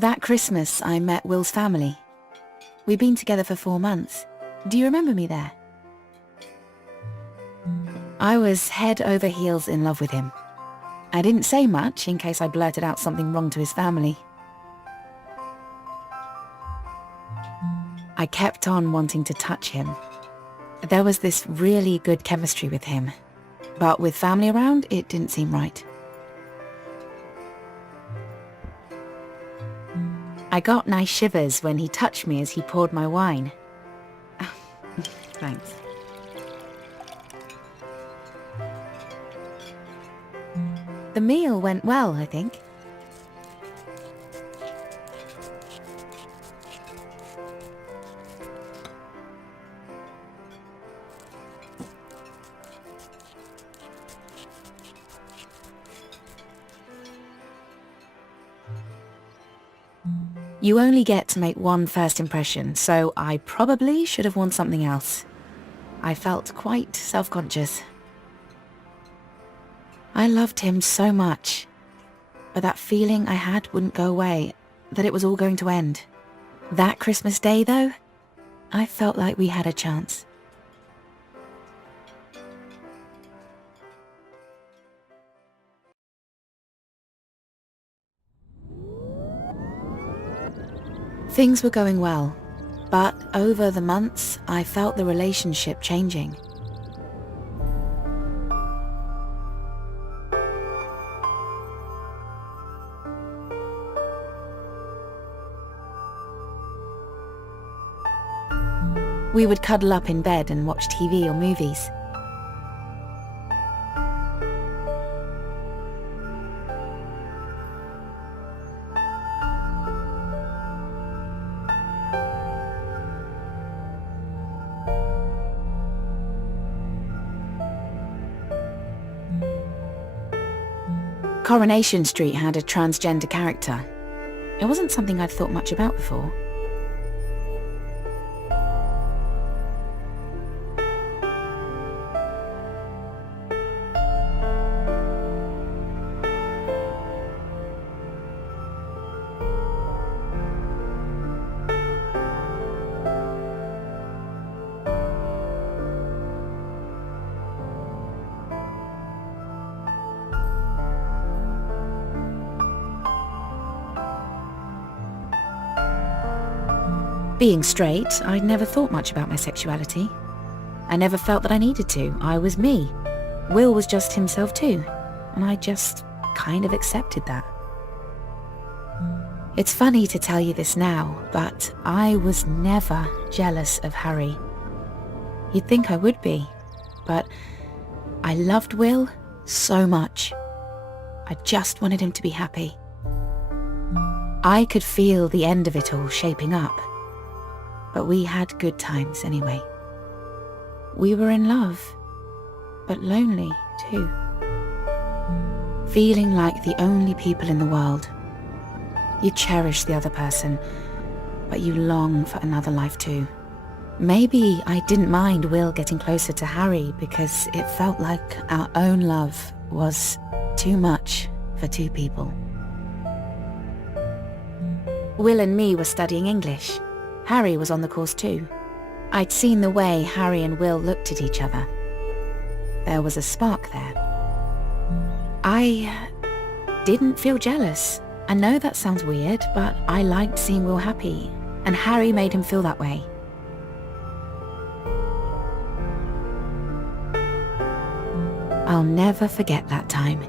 That Christmas, I met Will's family. We'd been together for 4 months. Do you remember me there? I was head over heels in love with him. I didn't say much in case I blurted out something wrong to his family. I kept on wanting to touch him. There was this really good chemistry with him, but with family around, it didn't seem right. I got nice shivers when he touched me as he poured my wine. Thanks. The meal went well, I think. You only get to make one first impression, so I probably should have worn something else. I felt quite self-conscious. I loved him so much, but that feeling I had wouldn't go away, that it was all going to end. That Christmas Day, though, I felt like we had a chance. Things were going well, but over the months, I felt the relationship changing. We would cuddle up in bed and watch TV or movies. Coronation Street had a transgender character. It wasn't something I'd thought much about before. Being straight, I'd never thought much about my sexuality. I never felt that I needed to. I was me. Will was just himself too, and I just kind of accepted that. It's funny to tell you this now, but I was never jealous of Harry. You'd think I would be, but I loved Will so much. I just wanted him to be happy. I could feel the end of it all shaping up. But we had good times anyway. We were in love, but lonely too. Feeling like the only people in the world. You cherish the other person, but you long for another life too. Maybe I didn't mind Will getting closer to Harry because it felt like our own love was too much for two people. Will and me were studying English. Harry was on the course too. I'd seen the way Harry and Will looked at each other. There was a spark there. I didn't feel jealous. I know that sounds weird, but I liked seeing Will happy, and Harry made him feel that way. I'll never forget that time,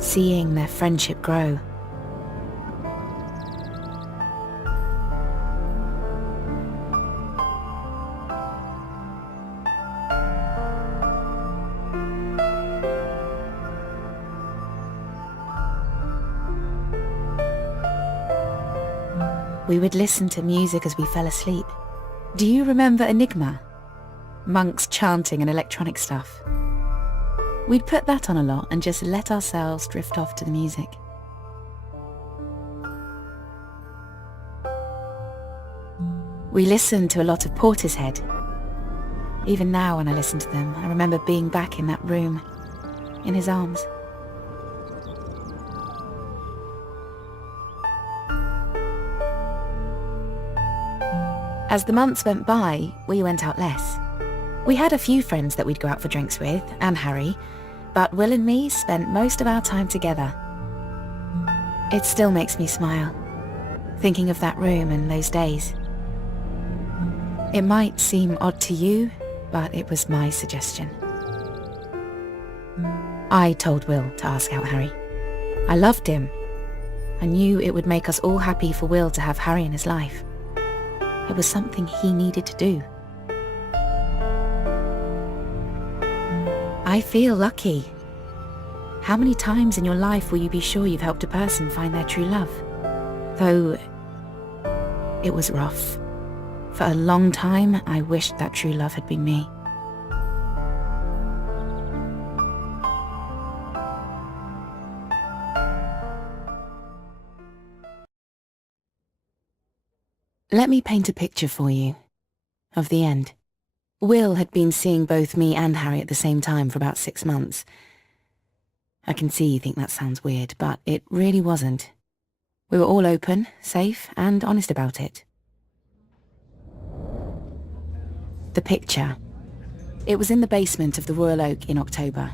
seeing their friendship grow. We would listen to music as we fell asleep. Do you remember Enigma? Monks chanting and electronic stuff. We'd put that on a lot and just let ourselves drift off to the music. We listened to a lot of Portishead. Even now when I listen to them, I remember being back in that room, in his arms. As the months went by, we went out less. We had a few friends that we'd go out for drinks with, and Harry, but Will and me spent most of our time together. It still makes me smile, thinking of that room and those days. It might seem odd to you, but it was my suggestion. I told Will to ask out Harry. I loved him. I knew it would make us all happy for Will to have Harry in his life. It was something he needed to do. I feel lucky. How many times in your life will you be sure you've helped a person find their true love? Though it was rough. For a long time, I wished that true love had been me. Let me paint a picture for you of the end. Will had been seeing both me and Harry at the same time for about 6 months. I can see you think that sounds weird, but it really wasn't. We were all open, safe, and honest about it. The picture. It was in the basement of the Royal Oak in October.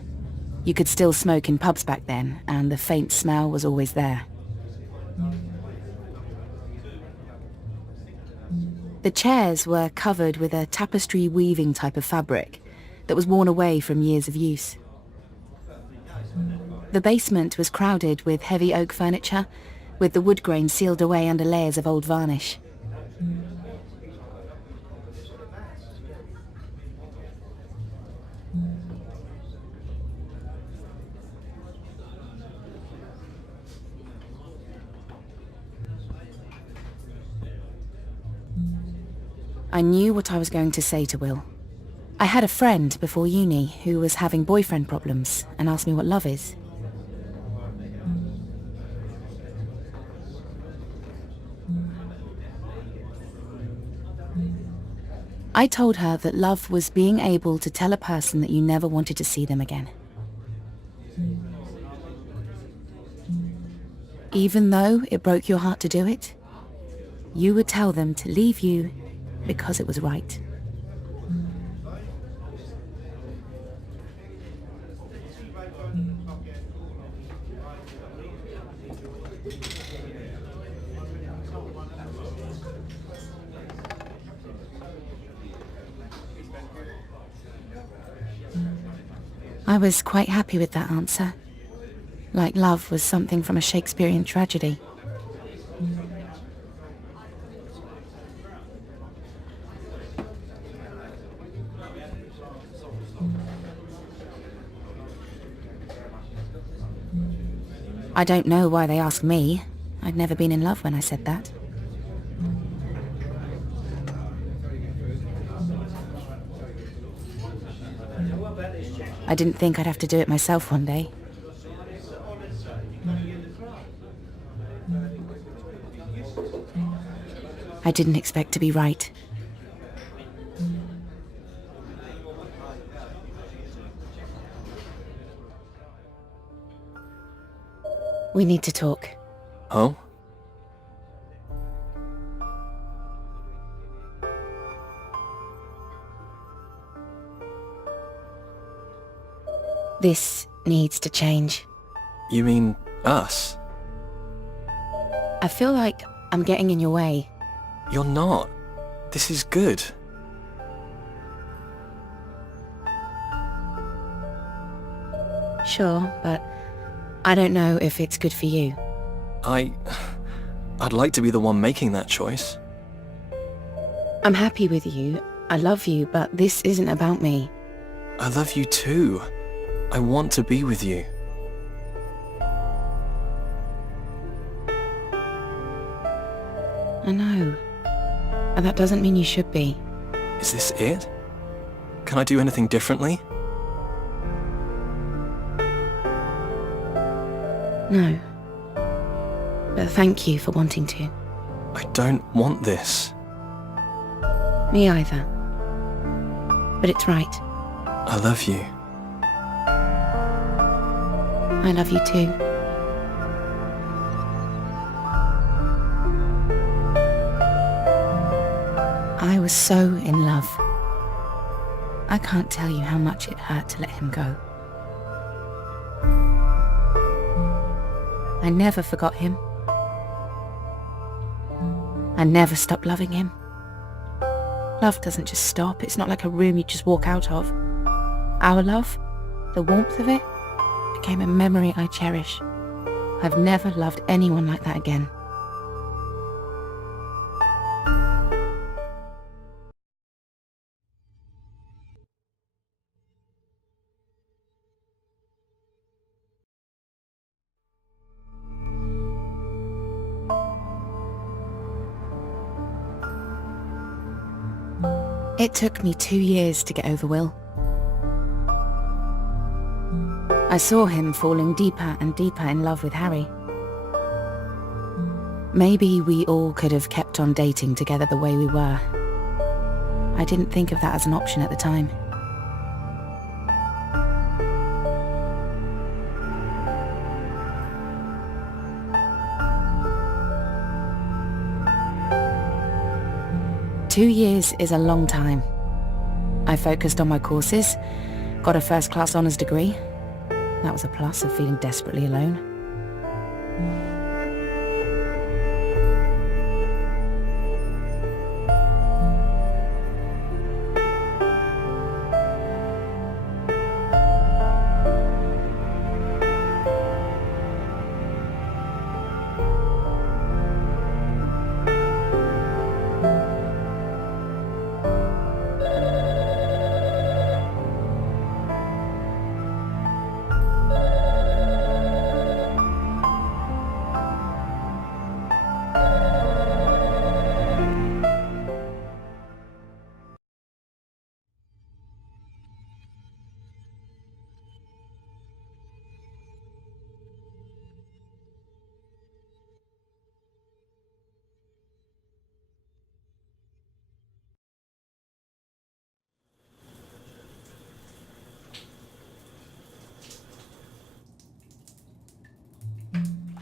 You could still smoke in pubs back then, and the faint smell was always there. The chairs were covered with a tapestry weaving type of fabric that was worn away from years of use. The basement was crowded with heavy oak furniture, with the wood grain sealed away under layers of old varnish. I knew what I was going to say to Will. I had a friend before uni who was having boyfriend problems and asked me what love is. I told her that love was being able to tell a person that you never wanted to see them again. Even though it broke your heart to do it, you would tell them to leave you because it was right. I was quite happy with that answer. Like love was something from a Shakespearean tragedy. I don't know why they asked me. I'd never been in love when I said that. I didn't think I'd have to do it myself one day. I didn't expect to be right. We need to talk. Oh? This needs to change. You mean us? I feel like I'm getting in your way. You're not. This is good. Sure, but I don't know if it's good for you. I'd like to be the one making that choice. I'm happy with you. I love you, but this isn't about me. I love you too. I want to be with you. I know. But that doesn't mean you should be. Is this it? Can I do anything differently? No. But thank you for wanting to. I don't want this. Me either. But it's right. I love you. I love you too. I was so in love. I can't tell you how much it hurt to let him go. I never forgot him. I never stopped loving him. Love doesn't just stop. It's not like a room you just walk out of. Our love, the warmth of it, became a memory I cherish. I've never loved anyone like that again. It took me 2 years to get over Will. I saw him falling deeper and deeper in love with Harry. Maybe we all could have kept on dating together the way we were. I didn't think of that as an option at the time. Two years is a long time. I focused on my courses, got a first-class honours degree. That was a plus of feeling desperately alone.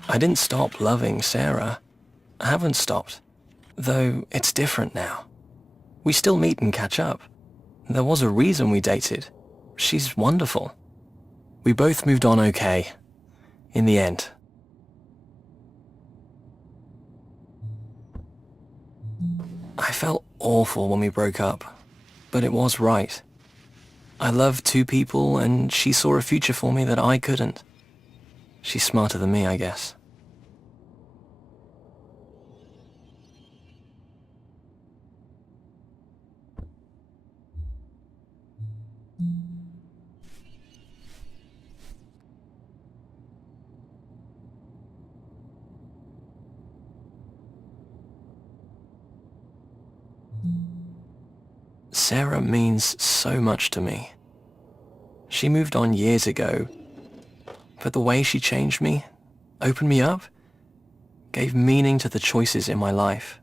I didn't stop loving Sarah. I haven't stopped. Though it's different now. We still meet and catch up. There was a reason we dated. She's wonderful. We both moved on okay. In the end. I felt awful when we broke up. But it was right. I loved two people and she saw a future for me that I couldn't. She's smarter than me, I guess. Sarah means so much to me. She moved on years ago, but the way she changed me, opened me up, gave meaning to the choices in my life.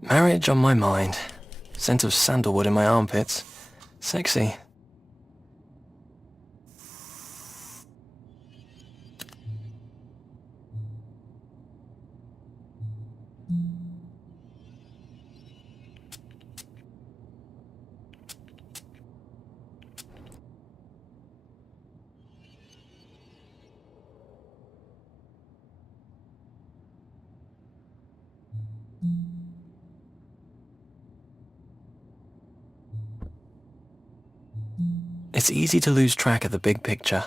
Marriage on my mind. Scent of sandalwood in my armpits. Sexy. It's easy to lose track of the big picture.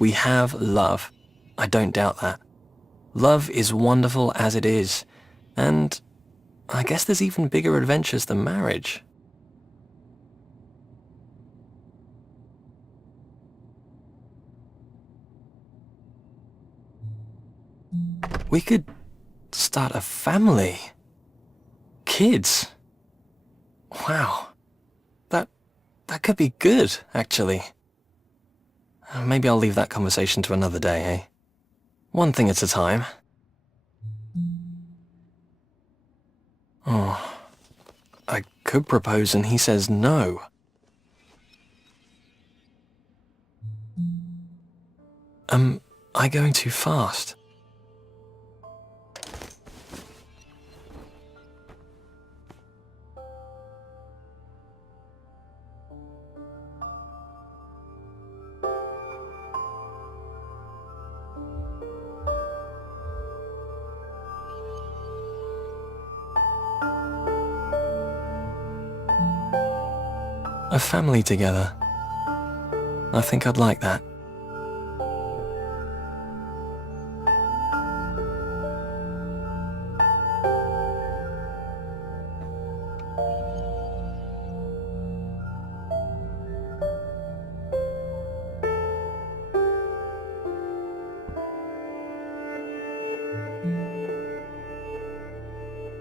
We have love. I don't doubt that. Love is wonderful as it is, and I guess there's even bigger adventures than marriage. We could start a family. Kids. Wow. That could be good, actually. Maybe I'll leave that conversation to another day, eh? One thing at a time. Oh, I could propose and he says no. Am I going too fast? A family together. I think I'd like that.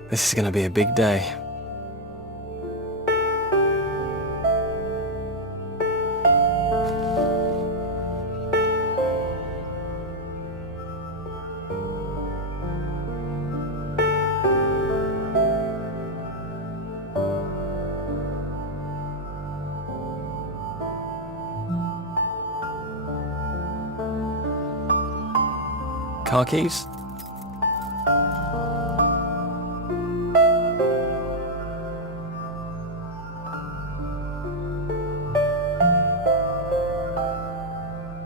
This is going to be a big day. Car keys?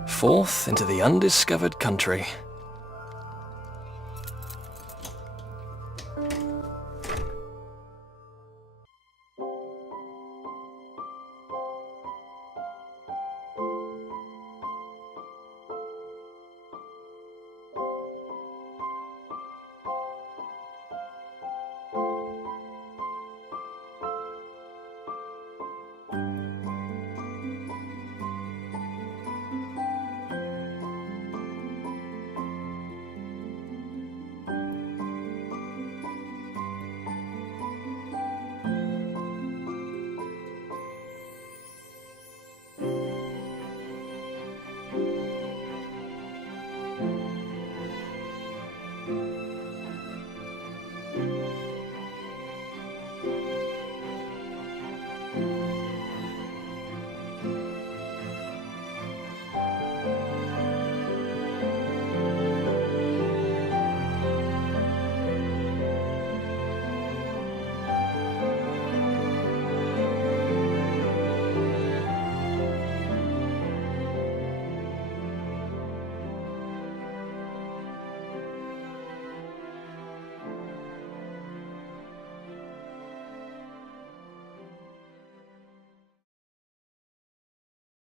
Forth into the undiscovered country.